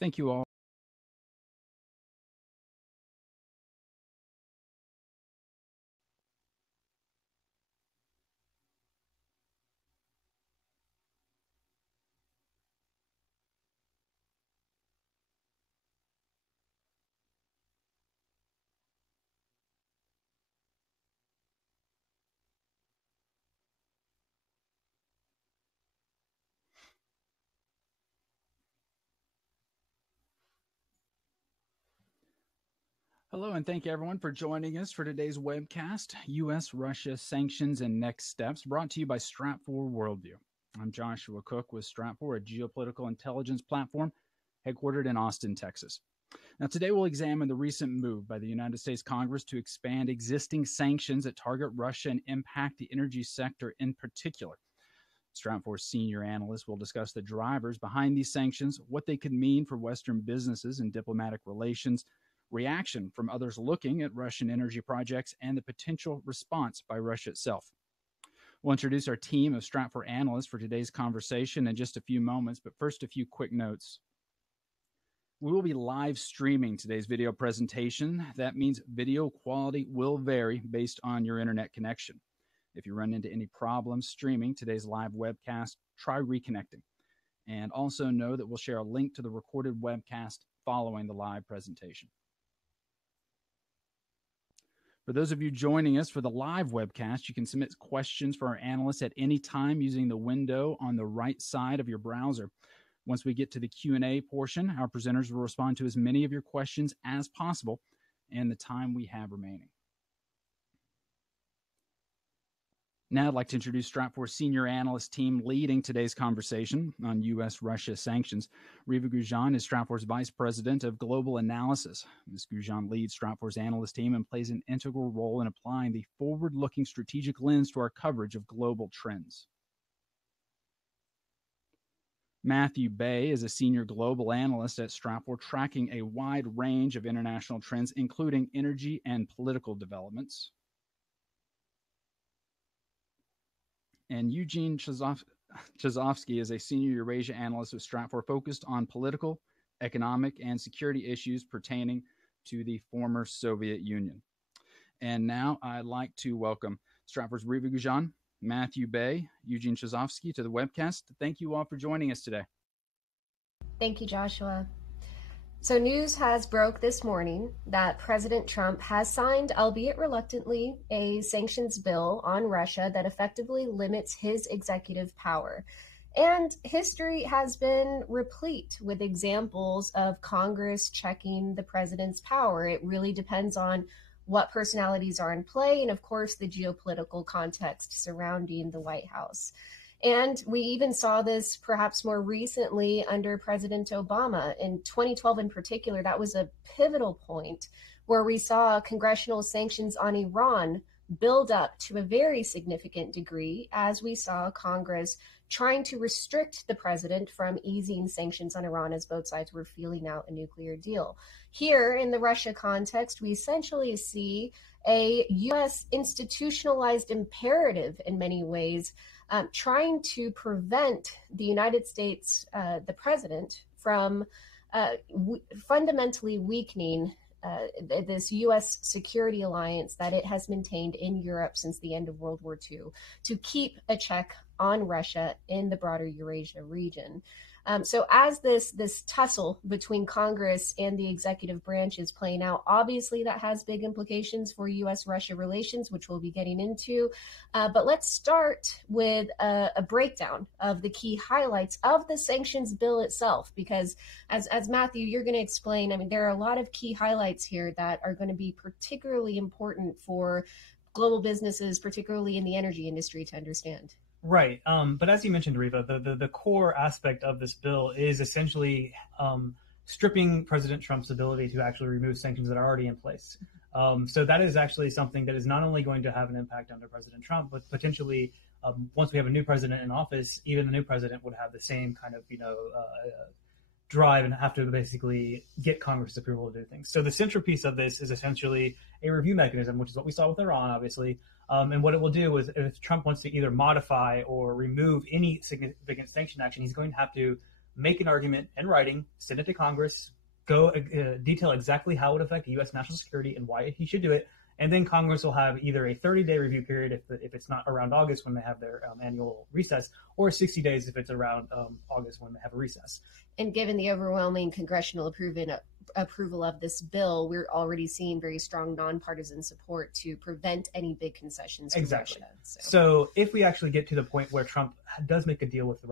Thank you all. Hello, and thank you everyone for joining us for today's webcast, U.S.-Russia Sanctions and Next Steps, brought to you by Stratfor Worldview. I'm Joshua Cook with Stratfor, a geopolitical intelligence platform headquartered in Austin, Texas. Now, today we'll examine the recent move by the United States Congress to expand existing sanctions that target Russia and impact the energy sector in particular. Stratfor's senior analyst will discuss the drivers behind these sanctions, what they could mean for Western businesses and diplomatic relations, reaction from others looking at Russian energy projects, and the potential response by Russia itself. We'll introduce our team of Stratfor analysts for today's conversation in just a few moments, but first, a few quick notes. We will be live streaming today's video presentation. That means video quality will vary based on your internet connection. If you run into any problems streaming today's live webcast, try reconnecting. And also know that we'll share a link to the recorded webcast following the live presentation. For those of you joining us for the live webcast, you can submit questions for our analysts at any time using the window on the right side of your browser. Once we get to the Q&A portion, our presenters will respond to as many of your questions as possible in the time we have remaining. Now I'd like to introduce Stratfor's senior analyst team leading today's conversation on U.S.-Russia sanctions. Riva Gujan is Stratfor's Vice President of Global Analysis. Ms. Gujan leads Stratfor's analyst team and plays an integral role in applying the forward-looking strategic lens to our coverage of global trends. Matthew Bay is a senior global analyst at Stratfor, tracking a wide range of international trends, including energy and political developments. And Eugene Chazovsky is a senior Eurasia analyst with Stratfor, focused on political, economic, and security issues pertaining to the former Soviet Union. And now I'd like to welcome Stratfor's Riva Gujan, Matthew Bay, Eugene Chazovsky to the webcast. Thank you all for joining us today. Thank you, Joshua. So news has broke this morning that President Trump has signed, albeit reluctantly, a sanctions bill on Russia that effectively limits his executive power. And history has been replete with examples of Congress checking the president's power. It really depends on what personalities are in play and, of course, the geopolitical context surrounding the White House. And we even saw this perhaps more recently under President Obama. In 2012 in particular, that was a pivotal point where we saw congressional sanctions on Iran build up to a very significant degree as we saw Congress trying to restrict the president from easing sanctions on Iran as both sides were feeling out a nuclear deal. Here in the Russia context, we essentially see a U.S. institutionalized imperative in many ways, trying to prevent the United States, the president, from fundamentally weakening this U.S. security alliance that it has maintained in Europe since the end of World War II to keep a check on Russia in the broader Eurasia region. So as this tussle between Congress and the executive branch is playing out, obviously that has big implications for U.S.-Russia relations, which we'll be getting into. But let's start with a breakdown of the key highlights of the sanctions bill itself, because as Matthew, you're going to explain, I mean, there are a lot of key highlights here that are going to be particularly important for global businesses, particularly in the energy industry, to understand. Right. But as you mentioned, Riva, the core aspect of this bill is essentially stripping President Trump's ability to actually remove sanctions that are already in place. So that is actually something that is not only going to have an impact under President Trump, but potentially once we have a new president in office, even the new president would have the same kind of, drive and have to basically get Congress approval to do things. So the centerpiece of this is essentially a review mechanism, which is what we saw with Iran, obviously. And what it will do is if Trump wants to either modify or remove any significant sanction action, he's going to have to make an argument in writing, send it to Congress, go detail exactly how it would affect U.S. national security and why he should do it. And then Congress will have either a 30-day review period if it's not around August when they have their annual recess, or 60 days if it's around August when they have a recess. And given the overwhelming congressional approval of this bill, we're already seeing very strong nonpartisan support to prevent any big concessions from exactly. Russia. So if we actually get to the point where Trump does make a deal with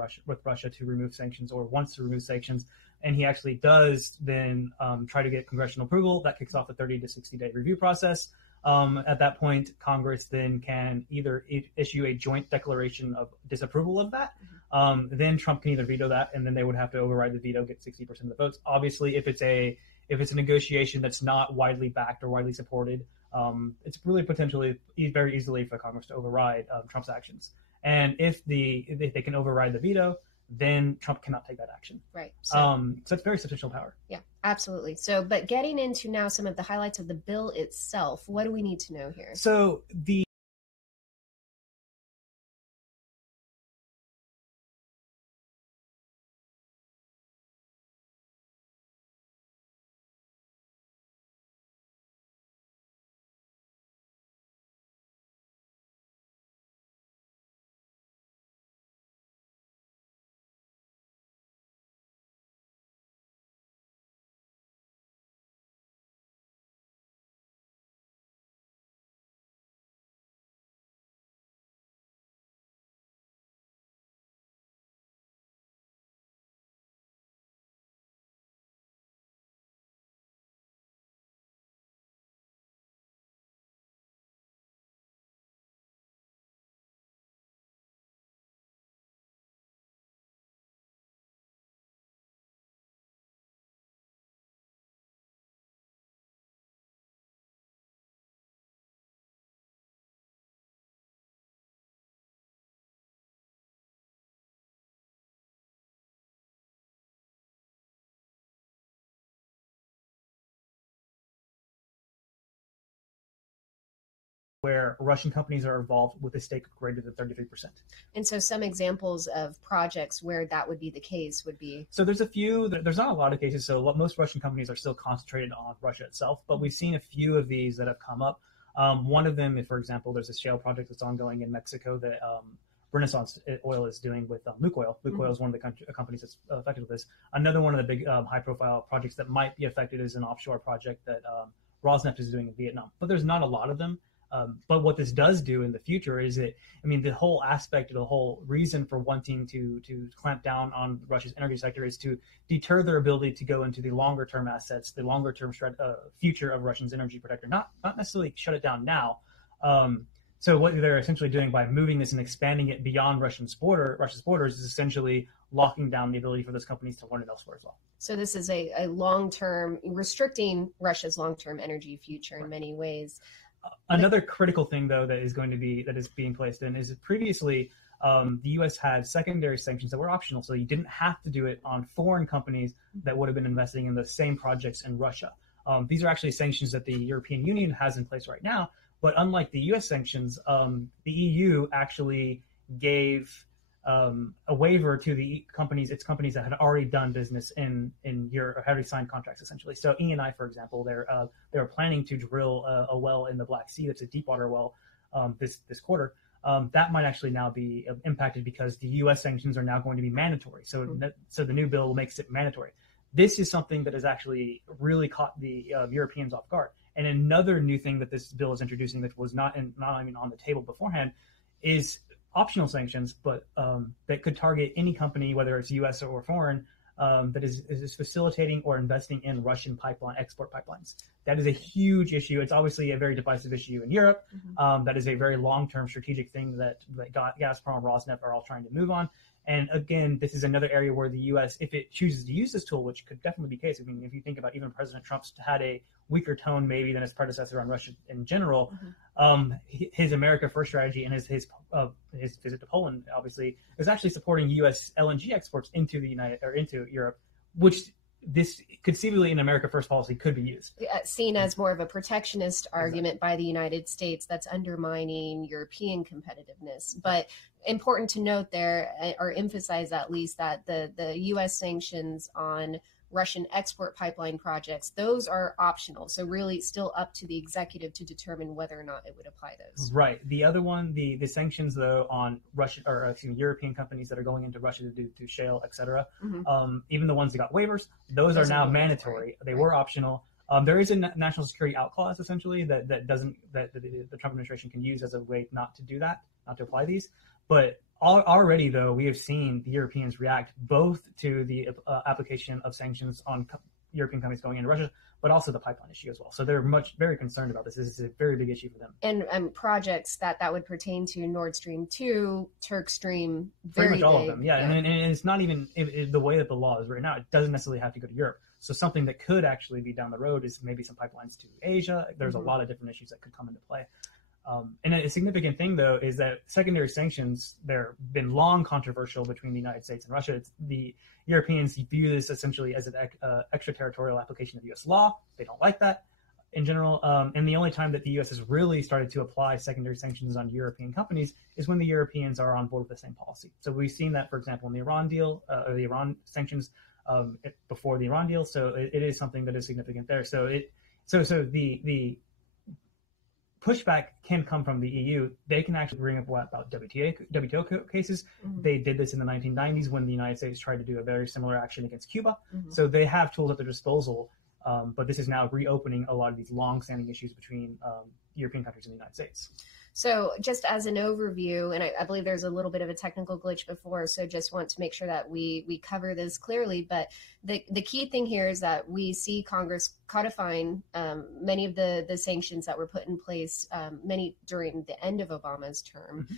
Russia to remove sanctions, or wants to remove sanctions, and he actually does then try to get congressional approval, that kicks off a 30 to 60-day review process. At that point, Congress then can either issue a joint declaration of disapproval of that. Then Trump can either veto that, and then they would have to override the veto, get 60% of the votes. Obviously, if it's a negotiation that's not widely backed or widely supported, it's really potentially very easily for Congress to override Trump's actions. And if they can override the veto, then Trump cannot take that action. Right. So it's very substantial power. Yeah, absolutely. So, but getting into now some of the highlights of the bill itself, what do we need to know here? So where Russian companies are involved with a stake greater than 33%. And so some examples of projects where that would be the case would be? So there's a few, there's not a lot of cases. So most Russian companies are still concentrated on Russia itself, but we've seen a few of these that have come up. One of them, for example, there's a shale project that's ongoing in Mexico that Renaissance Oil is doing with Lukoil. Lukoil is one of the companies that's affected with this. Another one of the big high-profile projects that might be affected is an offshore project that Rosneft is doing in Vietnam. But there's not a lot of them. But what this does do in the future is that, the whole aspect of the whole reason for wanting to clamp down on Russia's energy sector is to deter their ability to go into the longer term assets, the longer term future of Russia's energy protector, not necessarily shut it down now. So what they're essentially doing by moving this and expanding it beyond Russia's borders is essentially locking down the ability for those companies to learn it elsewhere as well. So this is a long-term, restricting Russia's long-term energy future in many ways. Another critical thing, though, that is being placed in is that previously the U.S. had secondary sanctions that were optional, so you didn't have to do it on foreign companies that would have been investing in the same projects in Russia. These are actually sanctions that the European Union has in place right now, but unlike the U.S. sanctions, the EU actually gave a waiver to its companies that had already done business in Europe, or had already signed contracts essentially. So Eni, for example, they're planning to drill a well in the Black Sea. That's a deep water well this quarter. That might actually now be impacted because the U.S. sanctions are now going to be mandatory. So the new bill makes it mandatory. This is something that has actually really caught the Europeans off guard. And another new thing that this bill is introducing that was not even on the table beforehand is optional sanctions, but that could target any company, whether it's U.S. or foreign, that is facilitating or investing in Russian export pipelines. That is a huge issue. It's obviously a very divisive issue in Europe. That is a very long-term strategic thing that Gazprom and Rosneft are all trying to move on. And again, this is another area where the U.S., if it chooses to use this tool, which could definitely be the case. If you think about even President Trump's had a weaker tone maybe than his predecessor on Russia in general, his America First strategy and his visit to Poland obviously is actually supporting U.S. LNG exports into into Europe, which this conceivably in America First policy could be used. Seen as more of a protectionist argument by the United States that's undermining European competitiveness. But important to note there, or emphasize at least, that the U.S. sanctions on Russian export pipeline projects, those are optional. So really still up to the executive to determine whether or not it would apply those. Right. The other one, the sanctions though on Russian European companies that are going into Russia to do shale, et cetera, even the ones that got waivers, those are now mandatory. They were optional. There is a national security out clause essentially that the Trump administration can use as a way not to do that, not to apply these. But already, though, we have seen the Europeans react both to the application of sanctions on European companies going into Russia, but also the pipeline issue as well. So they're very concerned about this. This is a very big issue for them. And projects that would pertain to Nord Stream 2, Turk Stream, very much all of them. Yeah. And it's not even the way that the law is right now. It doesn't necessarily have to go to Europe. So something that could actually be down the road is maybe some pipelines to Asia. There's a lot of different issues that could come into play. And a significant thing, though, is that secondary sanctions, they've been long controversial between the United States and Russia. The Europeans view this essentially as an extraterritorial application of U.S. law. They don't like that in general. And the only time that the U.S. has really started to apply secondary sanctions on European companies is when the Europeans are on board with the same policy. So we've seen that, for example, in the Iran deal, or the Iran sanctions before the Iran deal. So it is something that is significant there. So the pushback can come from the EU. They can actually bring up about WTO cases. They did this in the 1990s when the United States tried to do a very similar action against Cuba. So they have tools at their disposal, but this is now reopening a lot of these long-standing issues between European countries and the United States. So just as an overview, and I believe there's a little bit of a technical glitch before, so just want to make sure that we cover this clearly. But the key thing here is that we see Congress codifying many of the sanctions that were put in place, many during the end of Obama's term.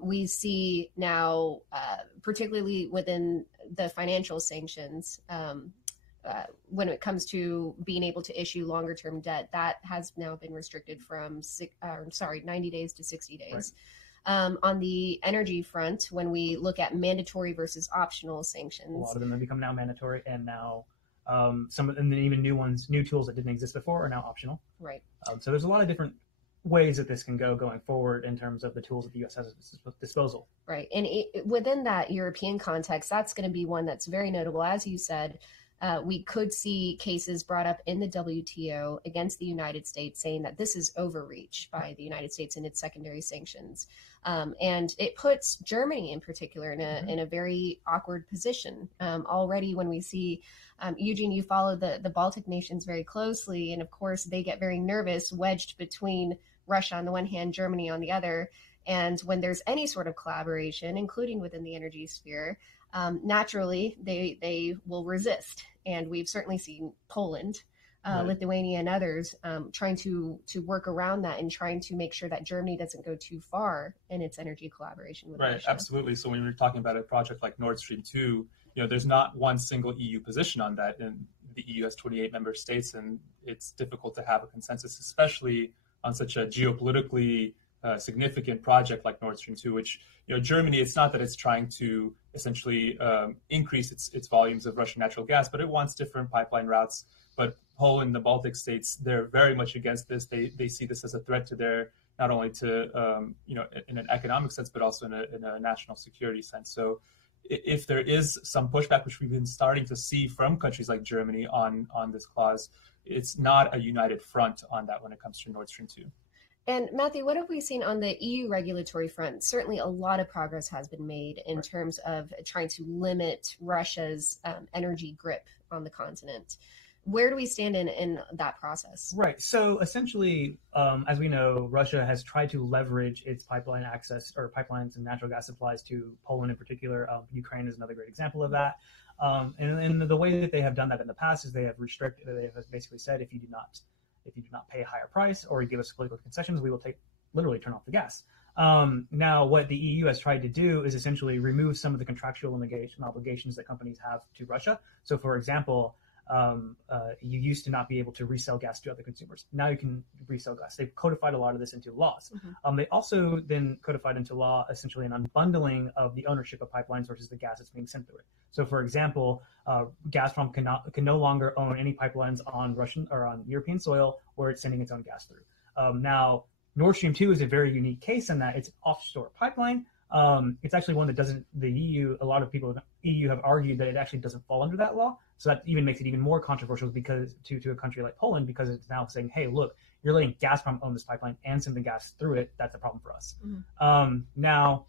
We see now, particularly within the financial sanctions, when it comes to being able to issue longer term debt, that has now been restricted from 90 days to 60 days. Right. On the energy front, when we look at mandatory versus optional sanctions, a lot of them have become now mandatory, and now and then even new tools that didn't exist before are now optional. Right. So there's a lot of different ways that this can go going forward in terms of the tools that the U.S. has at its disposal. Right. And within that European context, that's going to be one that's very notable. As you said, we could see cases brought up in the WTO against the United States saying that this is overreach by the United States in its secondary sanctions. And it puts Germany in particular in a very awkward position. Already when we see, Eugene, you follow the Baltic nations very closely, and of course they get very nervous, wedged between Russia on the one hand, Germany on the other. And when there's any sort of collaboration, including within the energy sphere, naturally they will resist. And we've certainly seen Poland, Lithuania, and others trying to work around that and trying to make sure that Germany doesn't go too far in its energy collaboration with Russia. Absolutely. So when you're talking about a project like Nord Stream 2, there's not one single EU position on that. And the EU has 28 member states, and it's difficult to have a consensus, especially on such a geopolitically significant project like Nord Stream 2, which, Germany, it's not that it's trying to essentially increase its volumes of Russian natural gas, but it wants different pipeline routes. But Poland, the Baltic states, they're very much against this. They see this as a threat to their, not only to, in an economic sense, but also in a national security sense. So if there is some pushback, which we've been starting to see from countries like Germany on this clause, it's not a united front on that when it comes to Nord Stream 2. And Matthew, what have we seen on the EU regulatory front? Certainly a lot of progress has been made in terms of trying to limit Russia's energy grip on the continent. Where do we stand in that process? Right. So essentially, as we know, Russia has tried to leverage its pipeline access or pipelines and natural gas supplies to Poland in particular. Ukraine is another great example of that. And the way that they have done that in the past is they have basically said, if you do not pay a higher price or you give us political concessions, we will literally turn off the gas. Now, what the EU has tried to do is essentially remove some of the contractual obligations that companies have to Russia. So, for example, you used to not be able to resell gas to other consumers. Now you can resell gas. They've codified a lot of this into laws. They also then codified into law essentially an unbundling of the ownership of pipelines versus the gas that's being sent through it. So, for example, Gazprom can no longer own any pipelines on Russian or on European soil where it's sending its own gas through. Now, Nord Stream 2 is a very unique case in that it's an offshore pipeline. It's actually one that doesn't, the EU, a lot of people in the EU have argued that it actually doesn't fall under that law. So that even makes it even more controversial because to a country like Poland, because it's now saying, hey, look, you're letting Gazprom own this pipeline and send the gas through it. That's a problem for us. Now,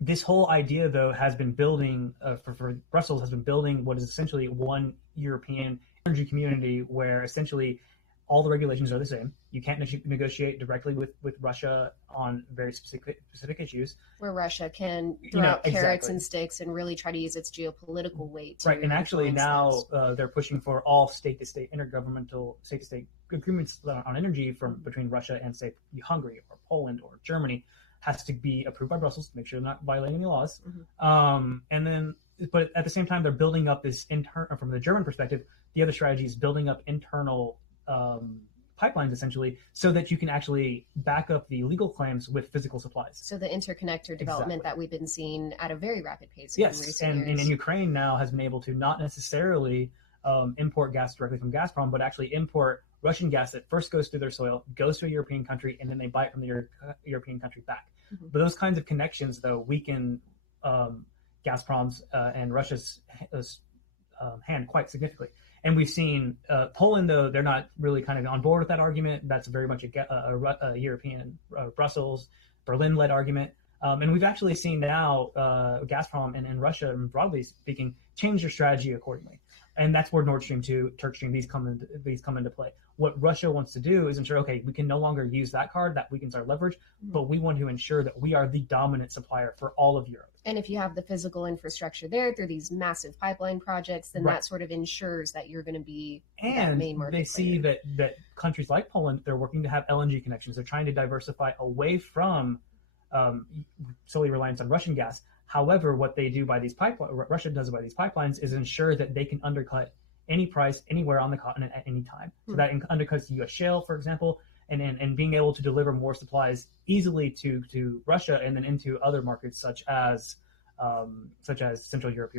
this whole idea, though, has been building, for Brussels, has been building what is essentially one European energy community where essentially all the regulations are the same. You can't negotiate directly with Russia on very specific issues. Where Russia can throw out carrots and sticks and really try to use its geopolitical weight. To and actually now they're pushing for all state-to-state, intergovernmental state-to-state agreements on energy between Russia and, say, Hungary or Poland or Germany has to be approved by Brussels to make sure they're not violating any laws. But at the same time, they're building up this from the German perspective, the other strategy is building up internal pipelines essentially so that you can actually back up the legal claims with physical supplies. So the interconnector development that we've been seeing at a very rapid pace in recent years. And Ukraine now has been able to not necessarily import gas directly from Gazprom, but actually import Russian gas that first goes through their soil, goes to a European country, and then they buy it from the European country back. But those kinds of connections, though, weaken Gazprom's and Russia's hand quite significantly. And we've seen Poland, though, they're not really kind of on board with that argument. That's very much a European, Brussels, Berlin-led argument. And we've actually seen now Gazprom and Russia, broadly speaking, change their strategy accordingly. And that's where Nord Stream 2, Turk Stream, these come into play. What Russia wants to do is ensure, okay, we can no longer use that card, that weakens our leverage, but we want to ensure that we are the dominant supplier for all of Europe. And if you have the physical infrastructure there through these massive pipeline projects, then that sort of ensures that you're going to be that main market they see that countries like Poland, they're working to have LNG connections. They're trying to diversify away from solely reliance on Russian gas. However, what they do by these Russia does by these pipelines is ensure that they can undercut any price anywhere on the continent at any time. So that undercuts the U.S. shale, for example, and being able to deliver more supplies easily to Russia and then into other markets such as Central Europe,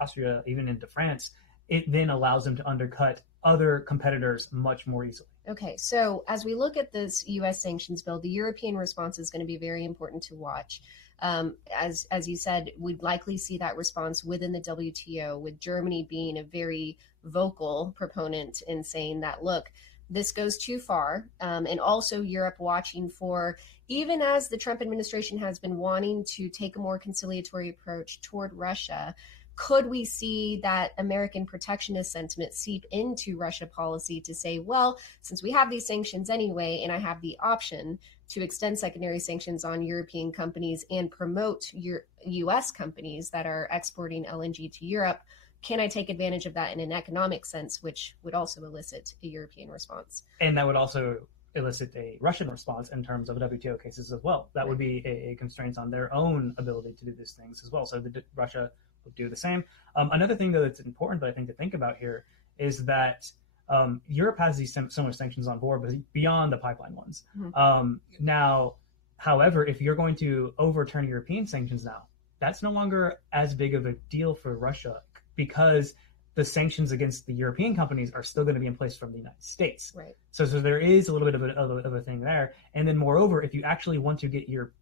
Austria, even into France. It then allows them to undercut other competitors much more easily. Okay, so as we look at this U.S. sanctions bill, the European response is going to be very important to watch. As you said, we'd likely see that response within the WTO, with Germany being a very vocal proponent in saying that, look, this goes too far. And also Europe watching for, even as the Trump administration has been wanting to take a more conciliatory approach toward Russia, could we see that American protectionist sentiment seep into Russia policy to say, well, since we have these sanctions anyway, and I have the option to extend secondary sanctions on European companies and promote U.S. companies that are exporting LNG to Europe, can I take advantage of that in an economic sense, which would also elicit a European response? And that would also elicit a Russian response in terms of WTO cases as well. That would be a constraint on their own ability to do these things as well. So Russia would do the same. Another thing, though, that's important, but I think to think about here is that Europe has these similar sanctions on board, but beyond the pipeline ones. Now, however, if you're going to overturn European sanctions now, that's no longer as big of a deal for Russia because the sanctions against the European companies are still going to be in place from the United States. Right. So there is a little bit of a thing there. And then moreover, if you actually want to get your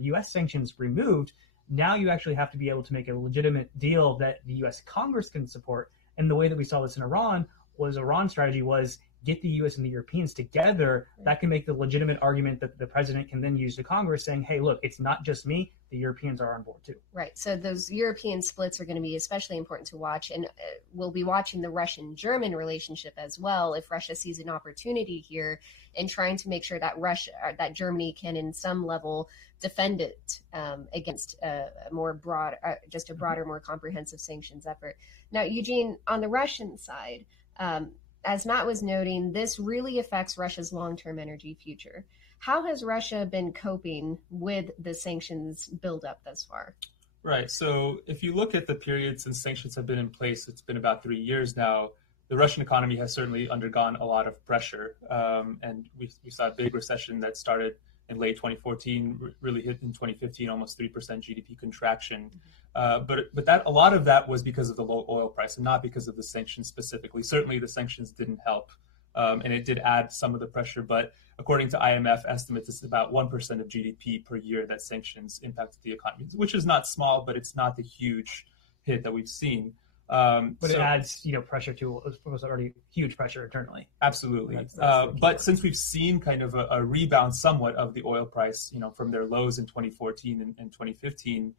U.S. sanctions removed, now you actually have to be able to make a legitimate deal that the U.S. Congress can support. And the way that we saw this in Iran was Iran's strategy was get the U.S. and the Europeans together. Right. That can make the legitimate argument that the president can then use to Congress saying, hey, look, it's not just me. The Europeans are on board too. Right. So those European splits are going to be especially important to watch. And we'll be watching the Russian-German relationship as well. If Russia sees an opportunity here in trying to make sure that Germany can in some level defend it against a more broad, broader, more comprehensive sanctions effort. Now, Eugene, on the Russian side, as Matt was noting, this really affects Russia's long-term energy future. How has Russia been coping with the sanctions buildup thus far? Right. So if you look at the period since sanctions have been in place, it's been about 3 years now. the Russian economy has certainly undergone a lot of pressure, and we saw a big recession that started in late 2014, really hit in 2015, almost 3% GDP contraction. But that a lot of that was because of the low oil price and not because of the sanctions specifically. Certainly the sanctions didn't help, and it did add some of the pressure. But according to IMF estimates, it's about 1% of GDP per year that sanctions impacted the economy, which is not small, but it's not the huge hit that we've seen. But it adds, pressure to what was already huge pressure internally. Absolutely. But since we've seen kind of a rebound somewhat of the oil price, from their lows in 2014 and 2015,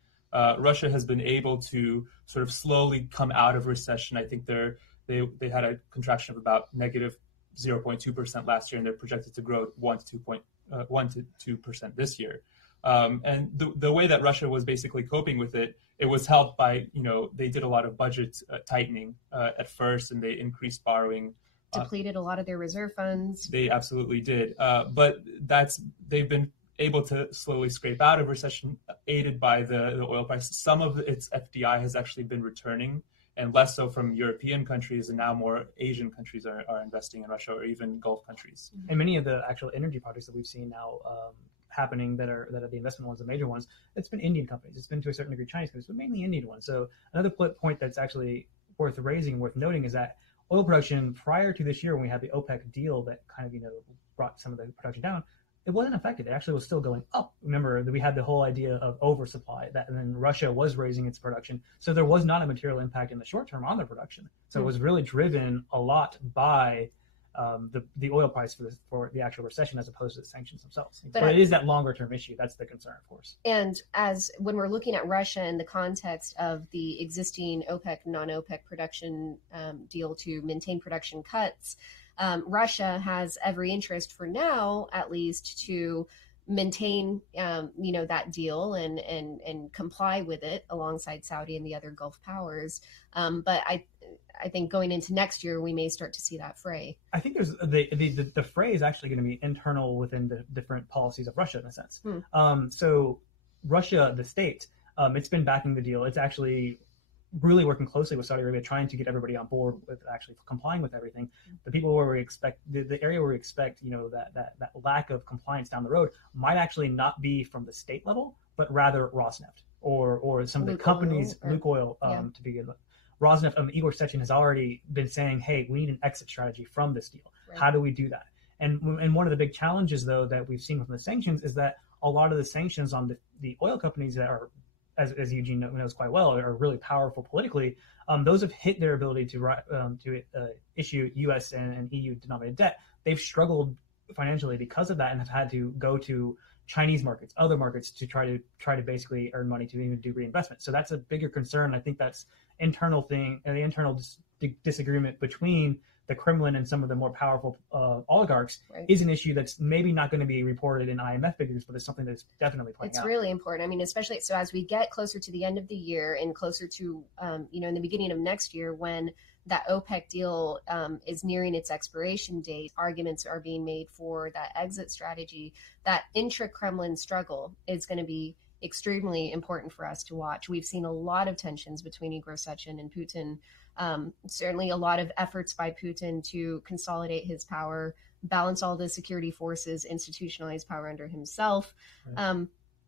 Russia has been able to sort of slowly come out of recession. I think they had a contraction of about negative 0.2% last year, and they're projected to grow 1 to 2% this year. And the way that Russia was basically coping with it, it was helped by, they did a lot of budget tightening at first, and they increased borrowing. Depleted a lot of their reserve funds. They absolutely did. But they've been able to slowly scrape out of recession, aided by the oil price. Some of its FDI has actually been returning, and less so from European countries, and now more Asian countries are investing in Russia, or even Gulf countries. And many of the actual energy projects that we've seen now happening that are the investment ones, the major ones, it's been Indian companies. It's been to a certain degree Chinese companies, but mainly Indian ones. So another point that's actually worth raising, worth noting, is that oil production prior to this year, when we had the OPEC deal that kind of brought some of the production down, it wasn't affected. It actually was still going up. Remember that we had the whole idea of oversupply, and then Russia was raising its production. So there was not a material impact in the short term on their production. So it was really driven a lot by the oil price for the actual recession, as opposed to the sanctions themselves. But it is that longer term issue. That's the concern, of course. And when we're looking at Russia in the context of the existing OPEC, non-OPEC production deal to maintain production cuts, Russia has every interest, for now at least, to maintain that deal and comply with it alongside Saudi and the other Gulf powers. But I think going into next year, we may start to see that fray. I think there's the fray is actually going to be internal within the different policies of Russia, in a sense. So Russia, the state, it's been backing the deal. It's actually really working closely with Saudi Arabia, trying to get everybody on board with actually complying with everything. The people where we expect, the area where we expect, that lack of compliance down the road might actually not be from the state level, but rather Rosneft or some of the companies, Lukoil, to begin with. Rosneft, Igor Sechin has already been saying, hey, we need an exit strategy from this deal. Right. How do we do that? And one of the big challenges, though, that we've seen from the sanctions is that a lot of the sanctions on the oil companies that are, as Eugene knows quite well, are really powerful politically. Those have hit their ability to issue U.S. and EU denominated debt. They've struggled financially because of that, and have had to go to Chinese markets, other markets, to try to basically earn money to even do reinvestment. So that's a bigger concern. I think that's internal thing, and the internal disagreement between the Kremlin and some of the more powerful oligarchs is an issue that's maybe not going to be reported in IMF figures, but it's something that's definitely playing out. It's really important. I mean, especially so as we get closer to the end of the year and closer to, in the beginning of next year, when that OPEC deal is nearing its expiration date, arguments are being made for that exit strategy. That intra-Kremlin struggle is going to be extremely important for us to watch. We've seen a lot of tensions between Igor Sechin and Putin. Certainly a lot of efforts by Putin to consolidate his power, balance all the security forces, institutionalize power under himself,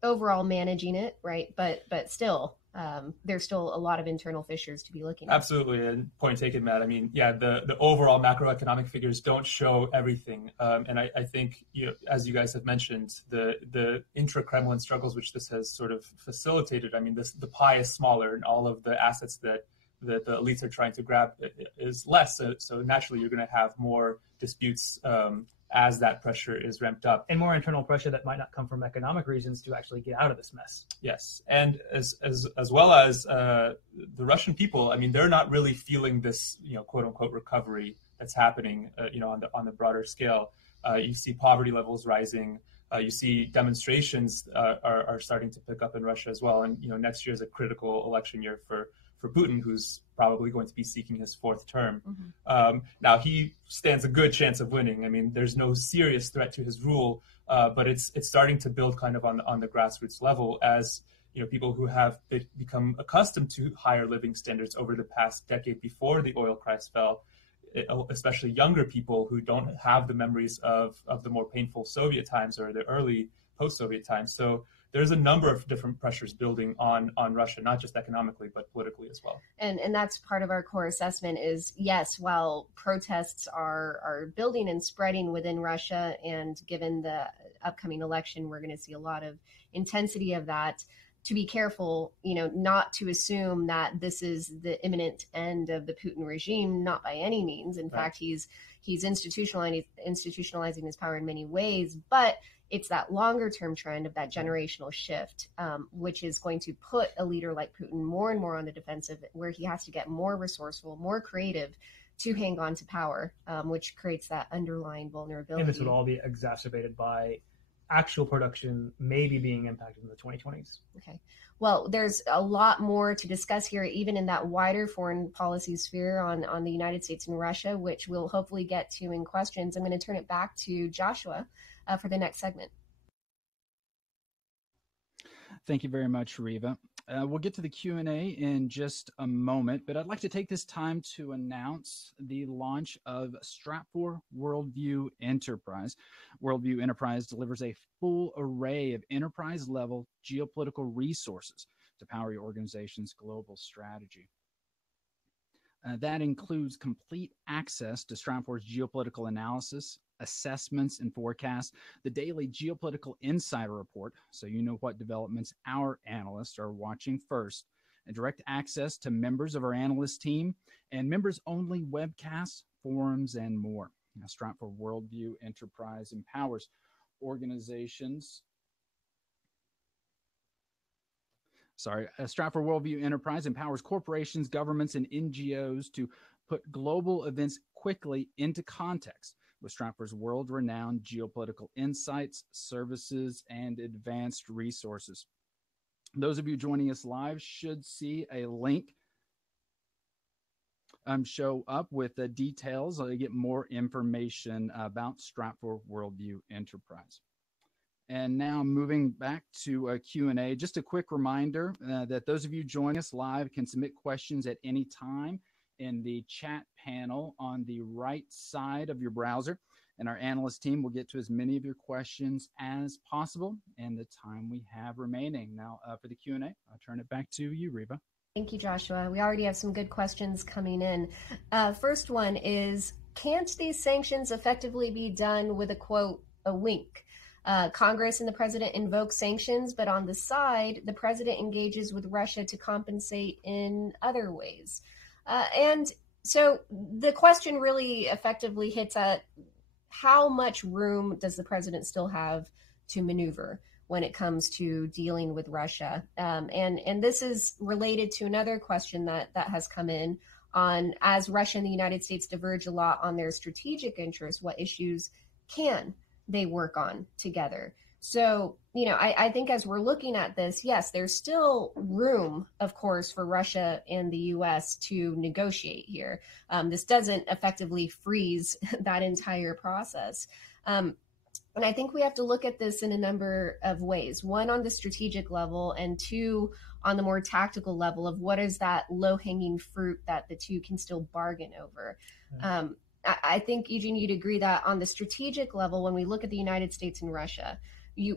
overall managing it, right? But still, there's still a lot of internal fissures to be looking at. Absolutely, and point taken, Matt. I mean, the overall macroeconomic figures don't show everything, and I think, as you guys have mentioned, the intra-Kremlin struggles which this has sort of facilitated. I mean, the pie is smaller, and all of the assets that the elites are trying to grab is less. So naturally, you're going to have more disputes as that pressure is ramped up. And more internal pressure that might not come from economic reasons to actually get out of this mess. Yes. And as well as the Russian people, I mean, they're not really feeling this, quote unquote, recovery that's happening, on the broader scale. You see poverty levels rising. You see demonstrations are starting to pick up in Russia as well. And, next year is a critical election year for Putin, who's probably going to be seeking his fourth term. Now, he stands a good chance of winning. I mean, there's no serious threat to his rule, but it's starting to build kind of on the grassroots level as, people who have become accustomed to higher living standards over the past decade before the oil price fell. especially younger people who don't have the memories of the more painful Soviet times or the early post-Soviet times. So there's a number of different pressures building on Russia, not just economically, but politically as well. And that's part of our core assessment is, yes, while protests are building and spreading within Russia, and given the upcoming election, we're going to see a lot of intensity of that, to be careful, not to assume that this is the imminent end of the Putin regime, not by any means. In fact, he's institutionalizing his power in many ways, but it's that longer term trend of that generational shift, which is going to put a leader like Putin more and more on the defensive, where he has to get more resourceful, more creative to hang on to power, which creates that underlying vulnerability. And this would all be exacerbated by actual production maybe being impacted in the 2020s. Okay. Well, there's a lot more to discuss here, even in that wider foreign policy sphere on the United States and Russia, which we'll hopefully get to in questions. I'm going to turn it back to Joshua for the next segment. Thank you very much, Riva. We'll get to the Q&A in just a moment, but I'd like to take this time to announce the launch of Stratfor Worldview Enterprise. Worldview Enterprise delivers a full array of enterprise-level geopolitical resources to power your organization's global strategy. That includes complete access to Stratfor's geopolitical analysis, assessments, and forecasts, the daily Geopolitical Insider Report, so you know what developments our analysts are watching first, and direct access to members of our analyst team, and members-only webcasts, forums, and more. Now, Stratfor Worldview Enterprise empowers organizations. Stratfor Worldview Enterprise empowers corporations, governments, and NGOs to put global events quickly into context with Stratfor's world-renowned geopolitical insights, services, and advanced resources. Those of you joining us live should see a link show up with the details. You get more information about Stratfor Worldview Enterprise. And now moving back to a Q&A, just a quick reminder that those of you joining us live can submit questions at any time in the chat panel on the right side of your browser. And our analyst team will get to as many of your questions as possible in the time we have remaining. Now, for the Q&A, I'll turn it back to you, Riva. Thank you, Joshua. We already have some good questions coming in. First one is, can't these sanctions effectively be done with a quote, a wink? Congress and the president invoke sanctions, but on the side, the president engages with Russia to compensate in other ways. And so the question really effectively hits at how much room does the president still have to maneuver when it comes to dealing with Russia? And this is related to another question that has come in on, as Russia and the United States diverge a lot on their strategic interests, what issues can they work on together? So, I think as we're looking at this, yes, there's still room, of course, for Russia and the U.S. to negotiate here. This doesn't effectively freeze that entire process. And I think we have to look at this in a number of ways. One, on the strategic level, and two, on the more tactical level of what is that low-hanging fruit that the two can still bargain over. I think, Eugene, you'd agree that on the strategic level, when we look at the United States and Russia,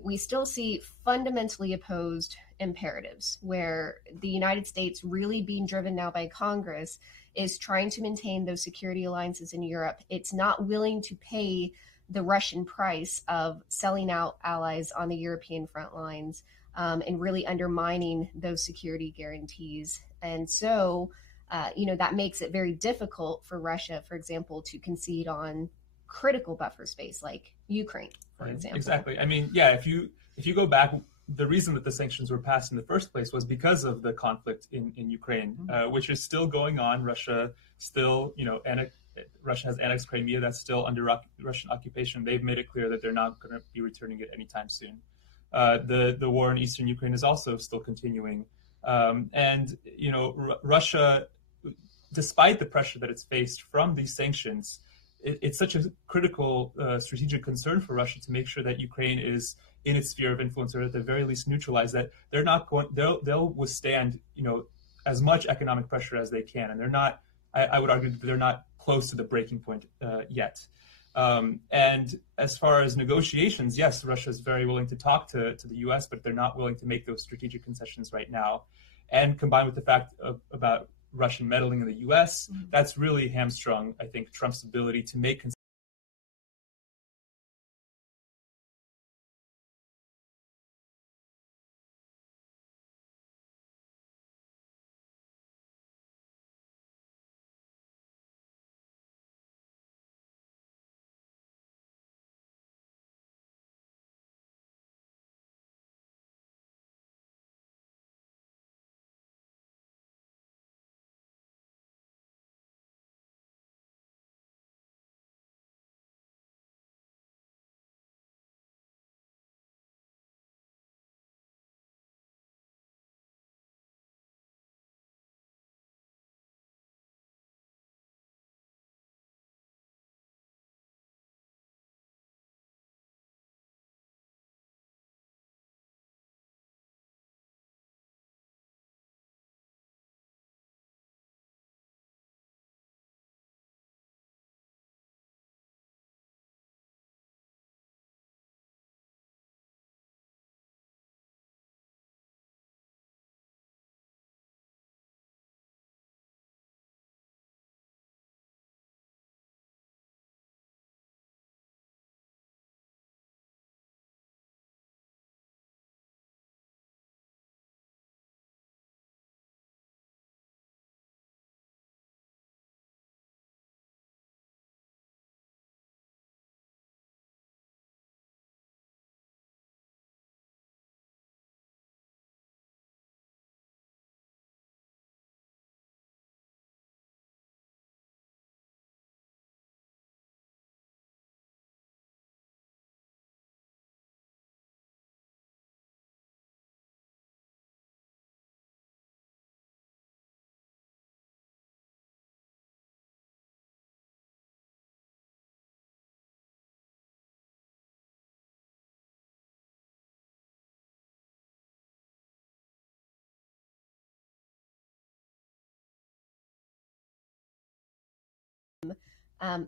we still see fundamentally opposed imperatives, where the United States, really being driven now by Congress, is trying to maintain those security alliances in Europe. It's not willing to pay the Russian price of selling out allies on the European front lines and really undermining those security guarantees. And so that makes it very difficult for Russia, for example, to concede on critical buffer space like Ukraine, for example. Exactly. I mean, yeah, if you go back, the reason that the sanctions were passed in the first place was because of the conflict in Ukraine, which is still going on. Russia still, Russia has annexed Crimea. That's still under Russian occupation. They've made it clear that they're not going to be returning it anytime soon. The war in eastern Ukraine is also still continuing. Russia, despite the pressure that it's faced from these sanctions, it's such a critical strategic concern for Russia to make sure that Ukraine is in its sphere of influence, or at the very least neutralize that. They're not going. They'll withstand as much economic pressure as they can, and they're not. I would argue that they're not close to the breaking point yet. And as far as negotiations, yes, Russia is very willing to talk to the U.S., but they're not willing to make those strategic concessions right now. And combined with the fact about Russian meddling in the U.S., that's really hamstrung, I think, Trump's ability to make concessions.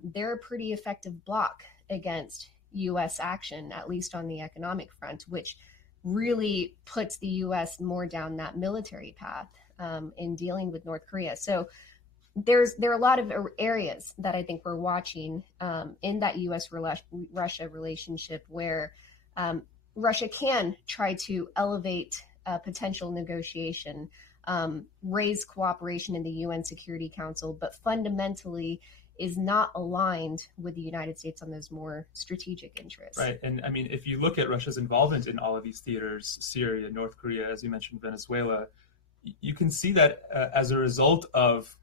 They're a pretty effective block against U.S. action, at least on the economic front, which really puts the U.S. more down that military path in dealing with North Korea. So there are a lot of areas that I think we're watching in that U.S.-Russia relationship where Russia can try to elevate potential negotiation, raise cooperation in the UN Security Council, but fundamentally is not aligned with the United States on those more strategic interests. Right. And I mean, if you look at Russia's involvement in all of these theaters, Syria, North Korea, as you mentioned, Venezuela, you can see that as a result of,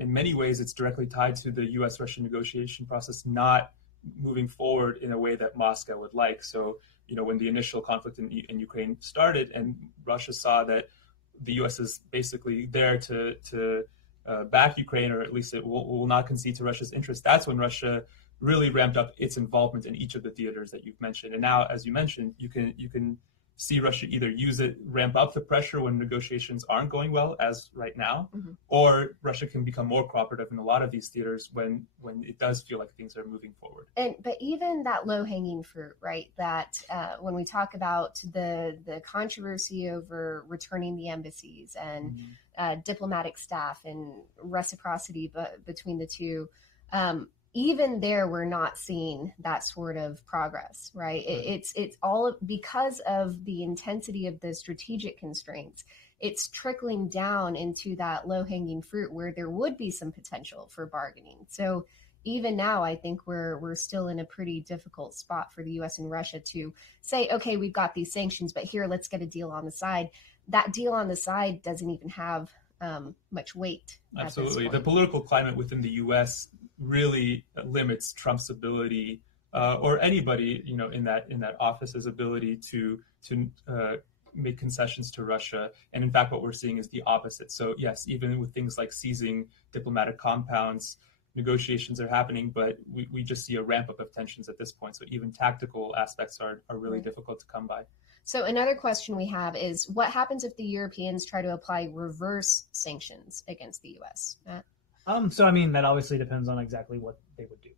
in many ways, it's directly tied to the U.S.-Russia negotiation process not moving forward in a way that Moscow would like. So, you know, when the initial conflict in Ukraine started and Russia saw that the U.S. is basically there to back Ukraine, or at least it will not concede to Russia's interests, that's when Russia really ramped up its involvement in each of the theaters that you've mentioned. And now, as you mentioned, you can see Russia either ramp up the pressure when negotiations aren't going well, as right now, or Russia can become more cooperative in a lot of these theaters when it does feel like things are moving forward. But even that low-hanging fruit, right? That when we talk about the controversy over returning the embassies and diplomatic staff and reciprocity between the two, even there, we're not seeing that sort of progress, right? It's all because of the intensity of the strategic constraints. It's trickling down into that low-hanging fruit where there would be some potential for bargaining. So even now, I think we're still in a pretty difficult spot for the U.S. and Russia to say, okay, we've got these sanctions, but here, let's get a deal on the side. That deal on the side doesn't even have much weight. Absolutely. The political climate within the U.S. really limits Trump's ability, or anybody, you know, in that office's ability to make concessions to Russia. And in fact, what we're seeing is the opposite. So yes, even with things like seizing diplomatic compounds, negotiations are happening, but we just see a ramp up of tensions at this point. So even tactical aspects are really difficult to come by. So another question we have is, what happens if the Europeans try to apply reverse sanctions against the U.S.? So I mean, that obviously depends on exactly what they would do.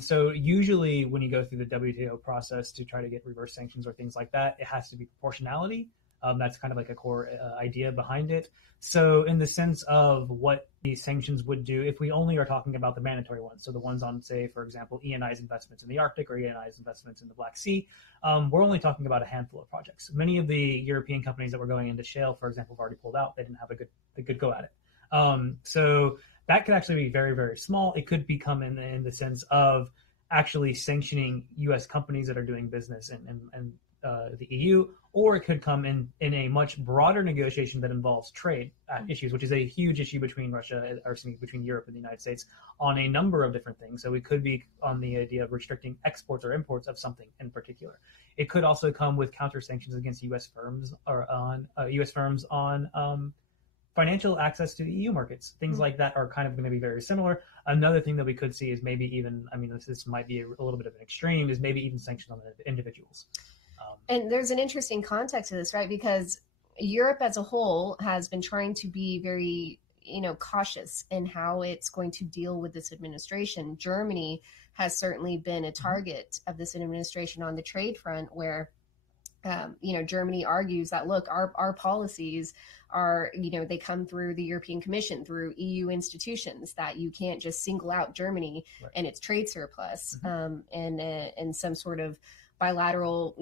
So usually when you go through the WTO process to try to get reverse sanctions or things like that, it has to be proportionality. That's kind of like a core idea behind it. So in the sense of what these sanctions would do, if we only are talking about the mandatory ones, so the ones on, say, for example, ENI's investments in the Arctic or ENI's investments in the Black Sea, we're only talking about a handful of projects. Many of the European companies that were going into shale, for example, have already pulled out. They didn't have a good go at it. So that could actually be very, very small. It could become in the sense of actually sanctioning U.S. companies that are doing business in the EU, or it could come in a much broader negotiation that involves trade issues, which is a huge issue between Russia, or between Europe and the United States on a number of different things. So it could be on the idea of restricting exports or imports of something in particular. It could also come with counter sanctions against U.S. firms or on U.S. firms on financial access to the EU markets. Things like that are kind of going to be very similar. Another thing that we could see is maybe even, I mean, this might be a little bit of an extreme, is maybe even sanctions on individuals. And there's an interesting context to this, right? Because Europe as a whole has been trying to be very, cautious in how it's going to deal with this administration. Germany has certainly been a target of this administration on the trade front, where Germany argues that, look, our policies are, they come through the European Commission, through EU institutions, that you can't just single out Germany and its trade surplus and some sort of bilateral,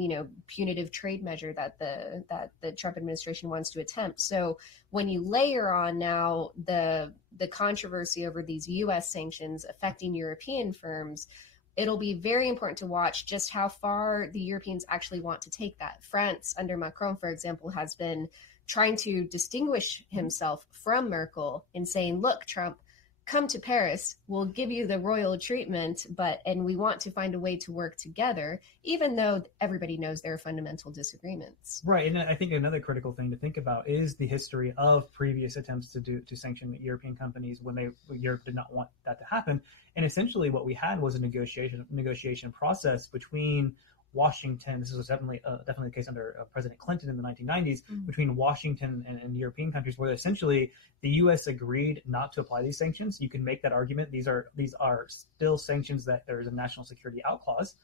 punitive trade measure that the Trump administration wants to attempt. So when you layer on now the controversy over these U.S. sanctions affecting European firms, it'll be very important to watch just how far the Europeans actually want to take that. France, under Macron, for example, has been trying to distinguish himself from Merkel in saying, look, Trump, come to Paris, we'll give you the royal treatment, and we want to find a way to work together, even though everybody knows there are fundamental disagreements. Right, and I think another critical thing to think about is the history of previous attempts to sanction European companies when Europe did not want that to happen. And essentially what we had was a negotiation process between Washington. This was definitely the case under President Clinton in the 1990s, between Washington and European countries, where essentially the U.S. agreed not to apply these sanctions. You can make that argument. These are still sanctions that there is a national security out clause.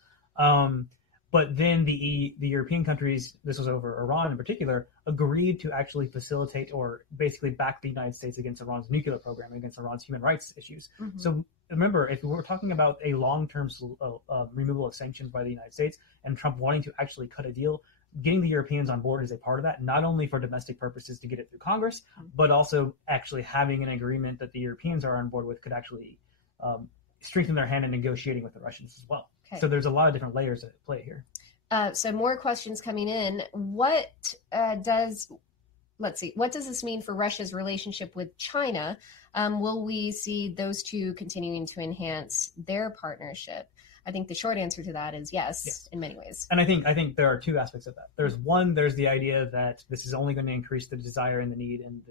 But then the European countries, this was over Iran in particular, agreed to actually facilitate or basically back the United States against Iran's nuclear program, against Iran's human rights issues. So remember, if we're talking about a long-term removal of sanctions by the United States and Trump wanting to actually cut a deal, getting the Europeans on board is a part of that, not only for domestic purposes to get it through Congress, but also actually having an agreement that the Europeans are on board with could actually strengthen their hand in negotiating with the Russians as well. Okay. So there's a lot of different layers at play here. So more questions coming in. What does this mean for Russia's relationship with China? Will we see those two continuing to enhance their partnership? I think the short answer to that is yes, in many ways. And I think there are two aspects of that. There's the idea that this is only going to increase the desire and the need and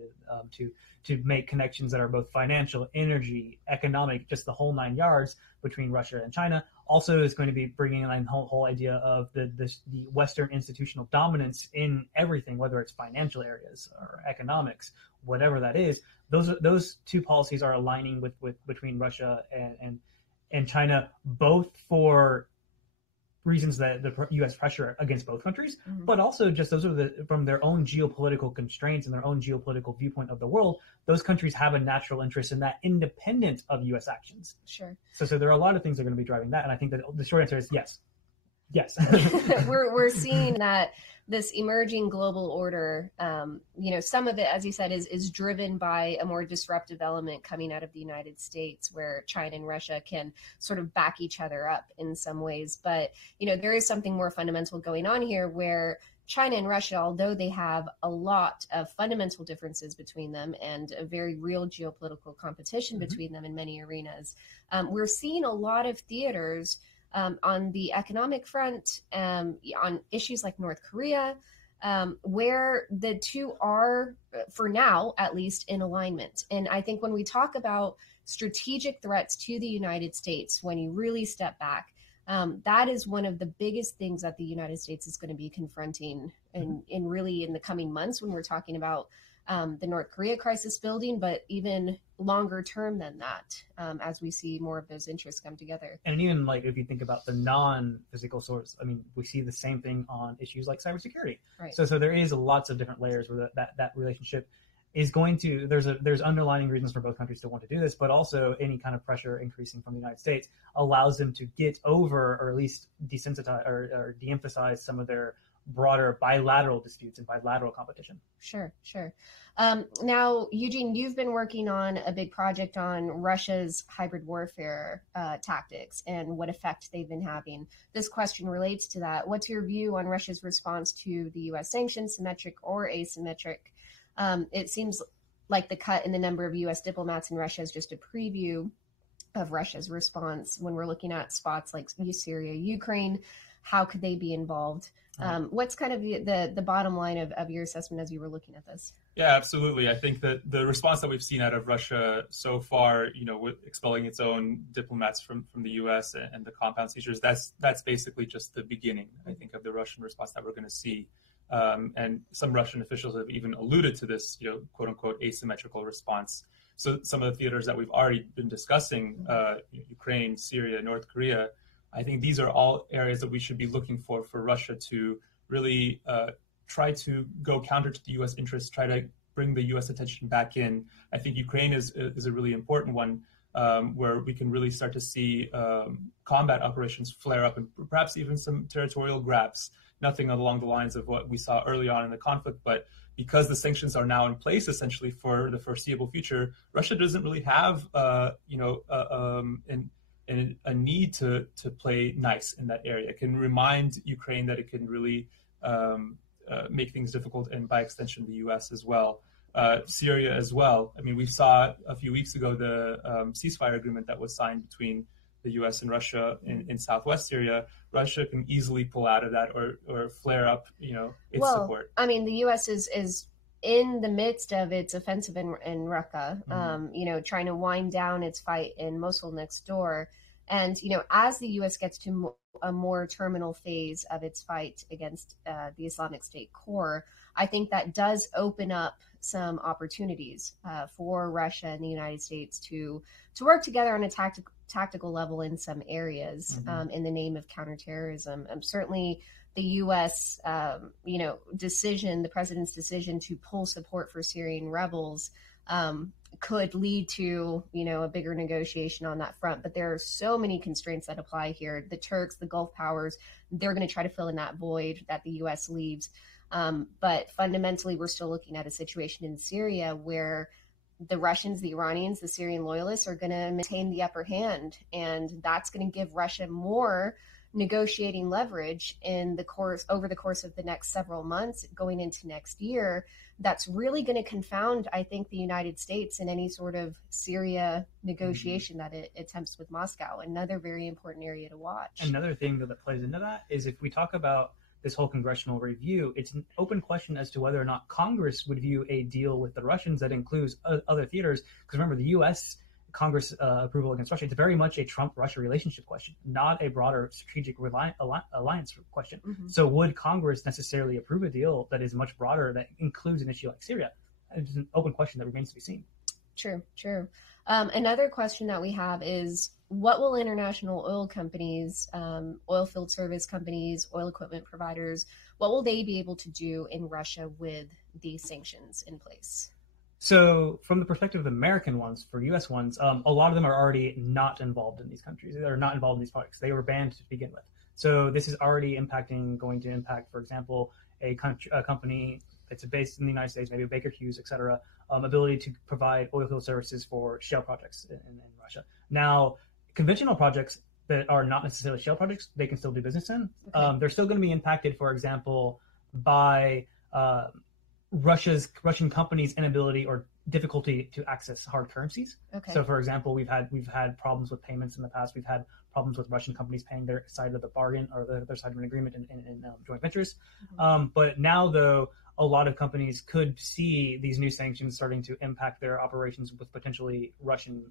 to make connections that are both financial, energy, economic, just the whole 9 yards between Russia and China. Also is going to be bringing in the whole idea of the Western institutional dominance in everything, whether it's financial areas or economics, whatever that is. Those two policies are aligning with between Russia and China, both for reasons that the U.S. pressure against both countries, but also just those are from their own geopolitical constraints and their own geopolitical viewpoint of the world. Those countries have a natural interest in that, independent of U.S. actions. Sure. So there are a lot of things that are going to be driving that, and I think that the short answer is yes. Yes. We're seeing that this emerging global order, some of it, as you said, is driven by a more disruptive element coming out of the United States, where China and Russia can sort of back each other up in some ways. But, there is something more fundamental going on here, where China and Russia, although they have a lot of fundamental differences between them and a very real geopolitical competition between them in many arenas, we're seeing a lot of theaters on the economic front, on issues like North Korea, where the two are, for now, at least, in alignment. And I think when we talk about strategic threats to the United States, when you really step back, that is one of the biggest things that the United States is going to be confronting in the coming months, when we're talking about the North Korea crisis building, but even longer term than that, as we see more of those interests come together. And even like if you think about the non-physical source, I mean, we see the same thing on issues like cybersecurity. Right. So there is lots of different layers where that relationship is going to, there's underlying reasons for both countries to want to do this, but also any kind of pressure increasing from the United States allows them to get over or at least desensitize or de-emphasize some of their broader bilateral disputes and bilateral competition. Sure. Now, Eugene, you've been working on a big project on Russia's hybrid warfare tactics and what effect they've been having. This question relates to that. What's your view on Russia's response to the U.S. sanctions, symmetric or asymmetric? It seems like the cut in the number of U.S. diplomats in Russia is just a preview of Russia's response when we're looking at spots like Syria, Ukraine. How could they be involved? What's kind of the bottom line of your assessment as you were looking at this? Yeah, absolutely. I think that the response that we've seen out of Russia so far, with expelling its own diplomats from the U.S. and the compound seizures, that's basically just the beginning, I think, of the Russian response that we're going to see. And some Russian officials have even alluded to this, quote unquote, asymmetrical response. So some of the theaters that we've already been discussing, Ukraine, Syria, North Korea, I think these are all areas that we should be looking for Russia to really try to go counter to the U.S. interests, try to bring the U.S. attention back in. I think Ukraine is a really important one where we can really start to see combat operations flare up and perhaps even some territorial grabs. Nothing along the lines of what we saw early on in the conflict, but because the sanctions are now in place essentially for the foreseeable future, Russia doesn't really have a need to play nice in that area. It can remind Ukraine that it can really make things difficult, and by extension, the U.S. as well. Syria as well. I mean, we saw a few weeks ago the ceasefire agreement that was signed between the U.S. and Russia in southwest Syria. Russia can easily pull out of that or flare up, its support. I mean, the U.S. is in the midst of its offensive in Raqqa, trying to wind down its fight in Mosul next door. And, as the U.S. gets to a more terminal phase of its fight against the Islamic State core, I think that does open up some opportunities for Russia and the United States to work together on a tactical level in some areas in the name of counterterrorism. Certainly the U.S., decision, the president's decision to pull support for Syrian rebels could lead to, a bigger negotiation on that front. But there are so many constraints that apply here. The Turks, the Gulf powers, they're going to try to fill in that void that the U.S. leaves. But fundamentally, we're still looking at a situation in Syria where the Russians, the Iranians, the Syrian loyalists are going to maintain the upper hand. And that's going to give Russia more negotiating leverage over the course of the next several months going into next year. That's really going to confound, I think, the United States in any sort of Syria negotiation that it attempts with Moscow. Another very important area to watch. Another thing that plays into that is if we talk about this whole congressional review, it's an open question as to whether or not Congress would view a deal with the Russians that includes other theaters. Because remember, the U.S. Congress approval against Russia, it's very much a Trump-Russia relationship question, not a broader strategic alliance question. So would Congress necessarily approve a deal that is much broader, that includes an issue like Syria? It's an open question that remains to be seen. True. Another question that we have is, what will international oil companies, oil field service companies, oil equipment providers, what will they be able to do in Russia with these sanctions in place? So from the perspective of the American ones, for U.S. ones, a lot of them are already not involved in these countries. They're not involved in these products. They were banned to begin with. So this is already going to impact, for example, a company that's based in the United States, maybe Baker Hughes, et cetera, ability to provide oil field services for shale projects in Russia. Now, conventional projects that are not necessarily shale projects, they can still do business in. Okay. They're still going to be impacted, for example, by Russian companies' inability or difficulty to access hard currencies. Okay. So, for example, we've had problems with payments in the past. We've had problems with Russian companies paying their side of the bargain or their side of an agreement in joint ventures. But now, though, a lot of companies could see these new sanctions starting to impact their operations with potentially Russian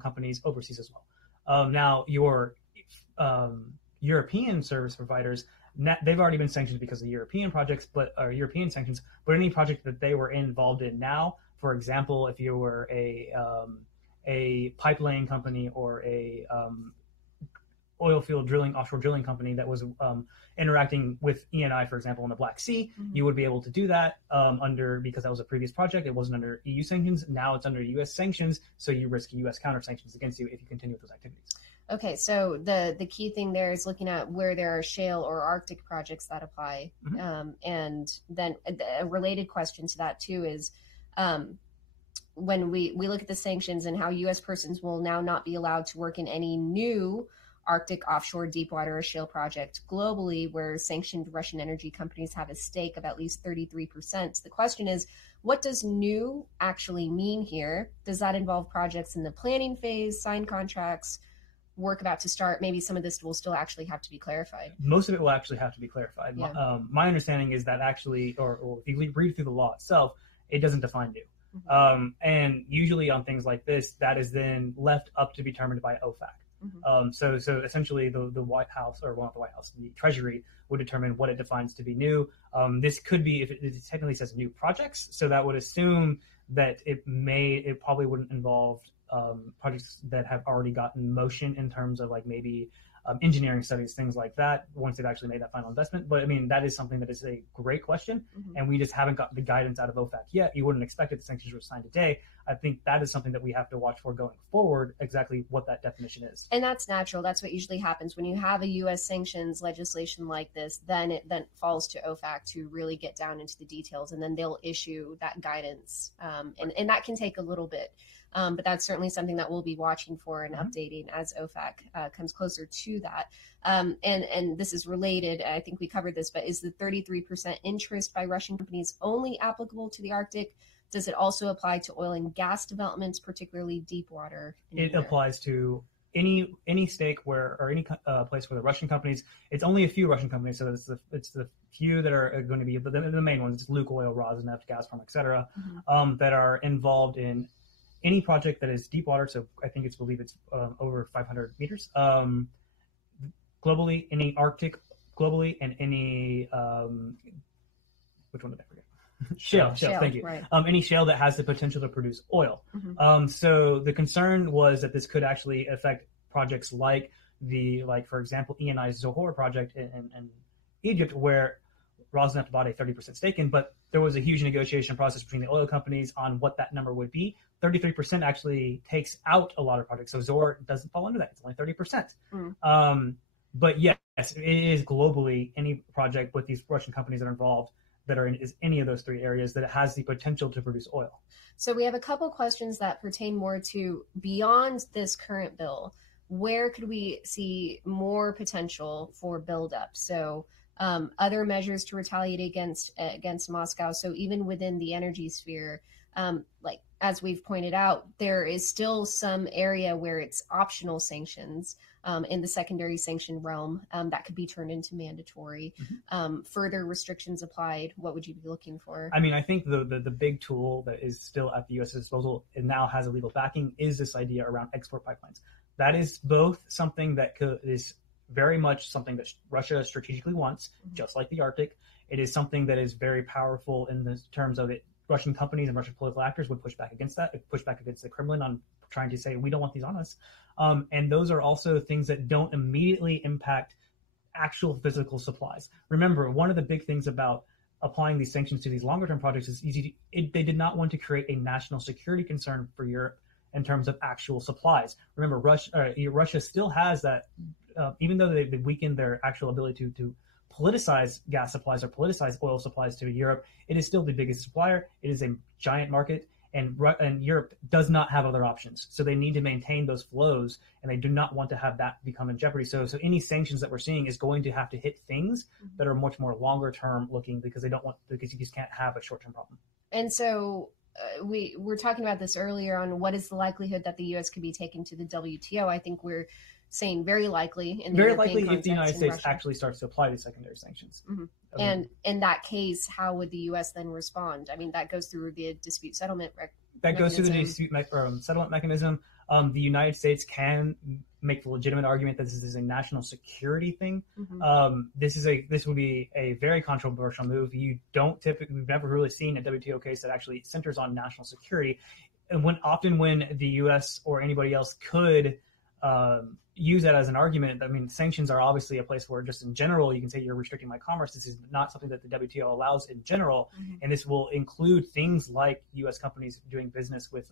companies overseas as well. Now, your European service providers, they've already been sanctioned because of European projects, or European sanctions. But any project that they were involved in now, for example, if you were a pipeline company or a oil field drilling, offshore drilling company that was interacting with ENI, for example, in the Black Sea, you would be able to do that because that was a previous project. It wasn't under EU sanctions. Now it's under US sanctions, so you risk US counter sanctions against you if you continue with those activities. Okay, so the key thing there is looking at where there are shale or Arctic projects that apply. And then a related question to that too is when we look at the sanctions and how US persons will now not be allowed to work in any new Arctic offshore deepwater or shale project globally where sanctioned Russian energy companies have a stake of at least 33%. The question is, what does new actually mean here? Does that involve projects in the planning phase, signed contracts, work about to start? Maybe some of this will still actually have to be clarified. Most of it will actually have to be clarified. Yeah. My understanding is that actually, or if you read through the law itself, it doesn't define new. And usually on things like this, that is then left up to be determined by OFAC. So essentially the White House, or well, not the White House, the Treasury would determine what it defines to be new. This could be, if it technically says new projects, so that would assume that it probably wouldn't involve projects that have already gotten motion in terms of like maybe engineering studies, things like that, once they've actually made that final investment. But I mean, that is something that is a great question, and we just haven't got the guidance out of OFAC yet. You wouldn't expect it. The sanctions were signed today. I think that is something that we have to watch for going forward, exactly what that definition is. And that's natural. That's what usually happens when you have a U.S. sanctions legislation like this. Then it falls to OFAC to really get down into the details, and then they'll issue that guidance. And that can take a little bit. But that's certainly something that we'll be watching for and updating as OFAC comes closer to that. And this is related. I think we covered this, but is the 33% interest by Russian companies only applicable to the Arctic? Does it also apply to oil and gas developments, particularly deep water? It applies to any stake or any place where the Russian companies. It's only a few Russian companies, so it's the few that are going to be the main ones. It's Lukoil, Rosneft, Gazprom, etc. That are involved in any project that is deep water. So I think it's over 500 meters globally, any Arctic globally, and any which one did I forget? Shale, thank you. Right. Any shale that has the potential to produce oil. So the concern was that this could actually affect projects like for example, ENI's Zohor project in Egypt, where Rosneft bought a 30% stake in, but there was a huge negotiation process between the oil companies on what that number would be. 33% actually takes out a lot of projects. So Zohor doesn't fall under that. It's only 30%. But yes, it is globally any project with these Russian companies that are involved that are in any of those three areas that has the potential to produce oil. So we have a couple questions that pertain more to beyond this current bill. Where could we see more potential for buildup? So other measures to retaliate against Moscow. So even within the energy sphere, like as we've pointed out, there is still some area where it's optional sanctions in the secondary sanction realm that could be turned into mandatory. Further restrictions applied. What would you be looking for? I mean, I think the big tool that is still at the U.S. disposal and now has a legal backing is this idea around export pipelines. That is both something that is very much something that Russia strategically wants, just like the Arctic. It is something that is very powerful in the terms of it. Russian companies and Russian political actors would push back against that, push back against the Kremlin on trying to say, we don't want these on us. And those are also things that don't immediately impact actual physical supplies. Remember, one of the big things about applying these sanctions to these longer-term projects is they did not want to create a national security concern for Europe in terms of actual supplies. Remember, Russia still has that, even though they've weakened their actual ability to politicize gas supplies or politicize oil supplies to Europe, it is still the biggest supplier. It is a giant market, and Europe does not have other options. So they need to maintain those flows, and they do not want to have that become in jeopardy. So any sanctions that we're seeing is going to have to hit things that are much more longer term looking, because you just can't have a short term problem. And so we were talking about this earlier on what is the likelihood that the U.S. could be taken to the WTO. I think we're saying very likely in the very European likely if the United States Russia actually starts to apply these secondary sanctions. And in that case, how would the U.S. then respond? I mean, that goes through the dispute settlement that goes through the dispute settlement mechanism. The United States can make the legitimate argument that this is a national security thing. This would be a very controversial move. We've never really seen a WTO case that actually centers on national security. And often when the U.S. or anybody else could use that as an argument, I mean, sanctions are obviously a place where just in general you can say you're restricting my commerce. This is not something that the WTO allows in general, and this will include things like U.S. companies doing business with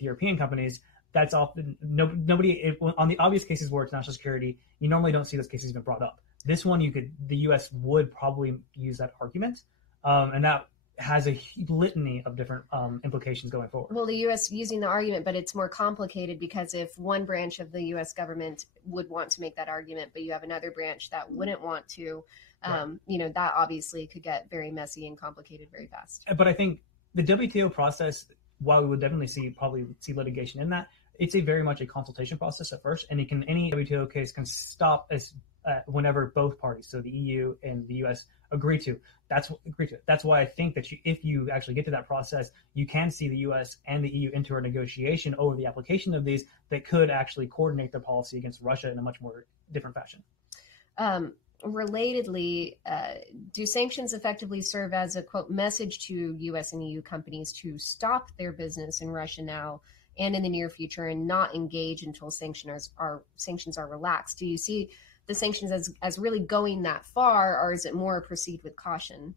European companies. That's often nobody on the obvious cases where it's national security. You normally don't see those cases even brought up. This one, the U.S. would probably use that argument, and that has a litany of different implications going forward. Well, the U.S. using the argument, but it's more complicated because if one branch of the U.S. government would want to make that argument, but you have another branch that wouldn't want to, that obviously could get very messy and complicated very fast. But I think the WTO process, while we would definitely probably see litigation in that, it's very much a consultation process at first, and any WTO case can stop whenever both parties, so the EU and the US, agree to. That's why I think that if you actually get to that process, you can see the US and the EU enter a negotiation over the application of these that could actually coordinate their policy against Russia in a much more different fashion. Relatedly, do sanctions effectively serve as a, quote, message to U.S. and EU companies to stop their business in Russia now and in the near future and not engage until sanctions are relaxed? Do you see the sanctions as really going that far, or is it more proceed with caution?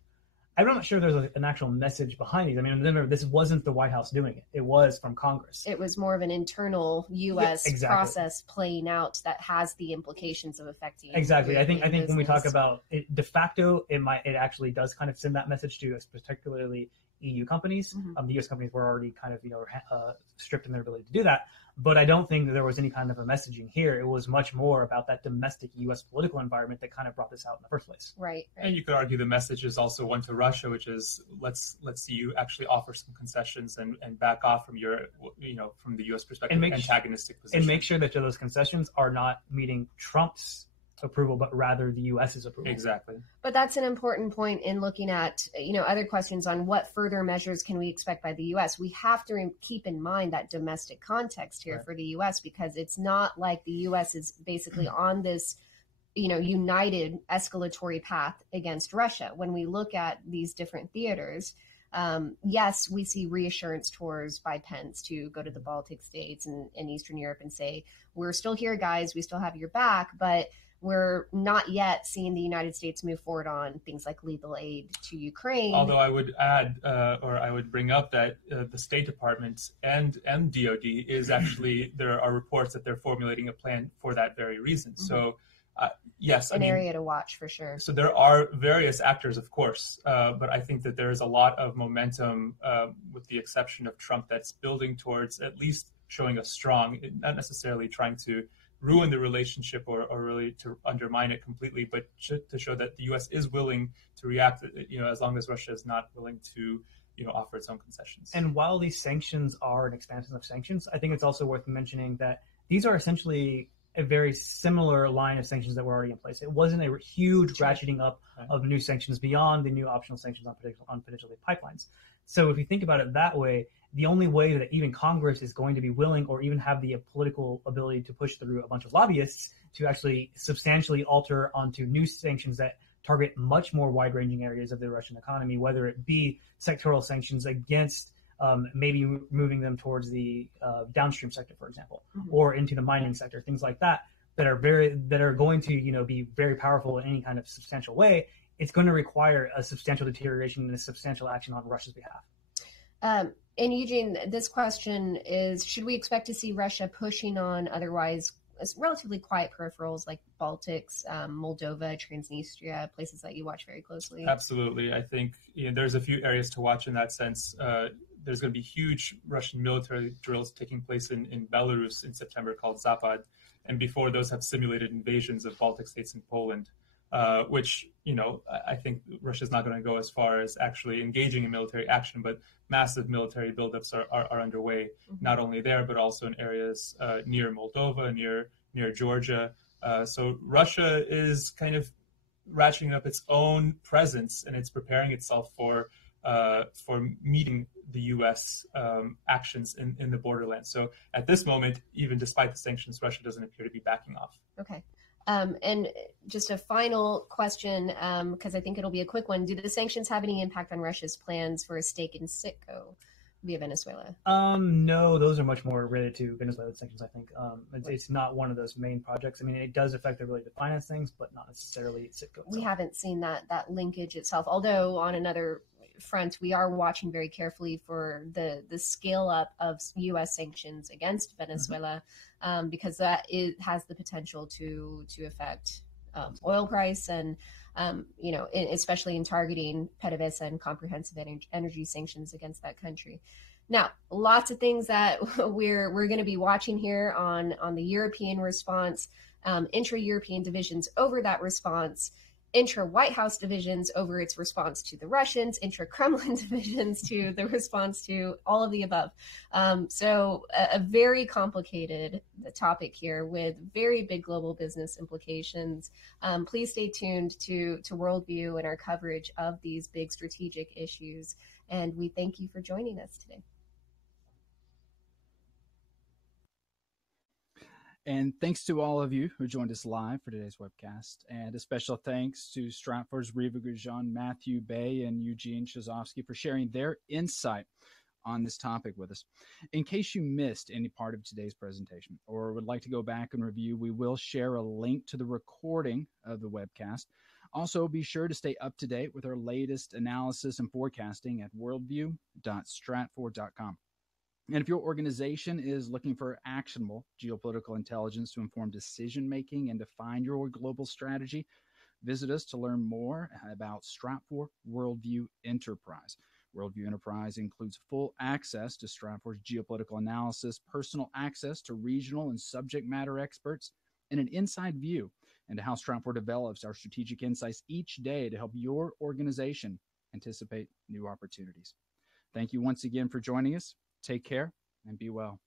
I'm not sure there's an actual message behind these. I mean, remember, this wasn't the White House doing it. It was from Congress. It was more of an internal U.S. process playing out that has the implications of affecting. Exactly. I think business. When we talk about it, de facto, it actually does kind of send that message to particularly EU companies. The U.S. companies were already kind of stripped in their ability to do that. But I don't think that there was any kind of a messaging here. It was much more about that domestic U.S. political environment that kind of brought this out in the first place. Right. And you could argue the message is also one to Russia, which is let's see you actually offer some concessions and back off from from the U.S. perspective, antagonistic position. And make sure that those concessions are not meeting Trump's approval, but rather the U.S.'s approval. Exactly. But that's an important point in looking at, other questions on what further measures can we expect by the U.S. We have to keep in mind that domestic context here for the U.S., because it's not like the U.S. is basically on this, united escalatory path against Russia. When we look at these different theaters, yes, we see reassurance tours by Pence to go to the Baltic states and Eastern Europe and say, we're still here, guys, we still have your back, but we're not yet seeing the United States move forward on things like lethal aid to Ukraine. Although I would add, or I would bring up that the State Department and DOD is actually, there are reports that they're formulating a plan for that very reason. So, yes. An area to watch for sure. So there are various actors, of course, but I think that there is a lot of momentum, with the exception of Trump, that's building towards at least showing a strong, not necessarily trying to ruin the relationship or really to undermine it completely, but to show that the U.S. is willing to react, as long as Russia is not willing to, offer its own concessions. And while these sanctions are an expansion of sanctions, I think it's also worth mentioning that these are essentially a very similar line of sanctions that were already in place. It wasn't a huge ratcheting up of new sanctions beyond the new optional sanctions on potentially pipelines. So if you think about it that way, the only way that even Congress is going to be willing or even have the political ability to push through a bunch of lobbyists to actually substantially alter onto new sanctions that target much more wide-ranging areas of the Russian economy, whether it be sectoral sanctions against maybe moving them towards the downstream sector, for example, or into the mining sector, things like that are going to be very powerful in any kind of substantial way. It's going to require a substantial deterioration and a substantial action on Russia's behalf. And Eugene, this question is, should we expect to see Russia pushing on otherwise relatively quiet peripherals like Baltics, Moldova, Transnistria, places that you watch very closely? Absolutely. I think there's a few areas to watch in that sense. There's going to be huge Russian military drills taking place in Belarus in September called Zapad. And before those have simulated invasions of Baltic states and Poland, which, I think Russia's not going to go as far as actually engaging in military action, but massive military buildups are underway, not only there, but also in areas near Moldova, near Georgia. So Russia is kind of ratcheting up its own presence, and it's preparing itself for for meeting the U.S. Actions in the borderlands. So at this moment, even despite the sanctions, Russia doesn't appear to be backing off. Okay. And just a final question, because I think it'll be a quick one. Do the sanctions have any impact on Russia's plans for a stake in Citgo via Venezuela? No, those are much more related to Venezuela sanctions, I think. It's not one of those main projects. I mean, it does affect their ability to finance things, but not necessarily Citgo itself. We haven't seen that linkage itself, although on another front, we are watching very carefully for the scale up of U.S. sanctions against Venezuela, because that has the potential to affect oil price and especially in targeting PDVSA and comprehensive energy sanctions against that country. Now, lots of things that we're going to be watching here on the European response, intra-European divisions over that response, intra-White House divisions over its response to the Russians, intra-Kremlin divisions to the response to all of the above. So a very complicated topic here with very big global business implications. Please stay tuned to Worldview and our coverage of these big strategic issues. And we thank you for joining us today. And thanks to all of you who joined us live for today's webcast. And a special thanks to Stratfor's Riva Gujan, Matthew Bay, and Eugene Shazovsky for sharing their insight on this topic with us. In case you missed any part of today's presentation or would like to go back and review, we will share a link to the recording of the webcast. Also, be sure to stay up to date with our latest analysis and forecasting at worldview.stratfor.com. And if your organization is looking for actionable geopolitical intelligence to inform decision-making and define your global strategy, visit us to learn more about Stratfor Worldview Enterprise. Worldview Enterprise includes full access to Stratfor's geopolitical analysis, personal access to regional and subject matter experts, and an inside view into how Stratfor develops our strategic insights each day to help your organization anticipate new opportunities. Thank you once again for joining us. Take care and be well.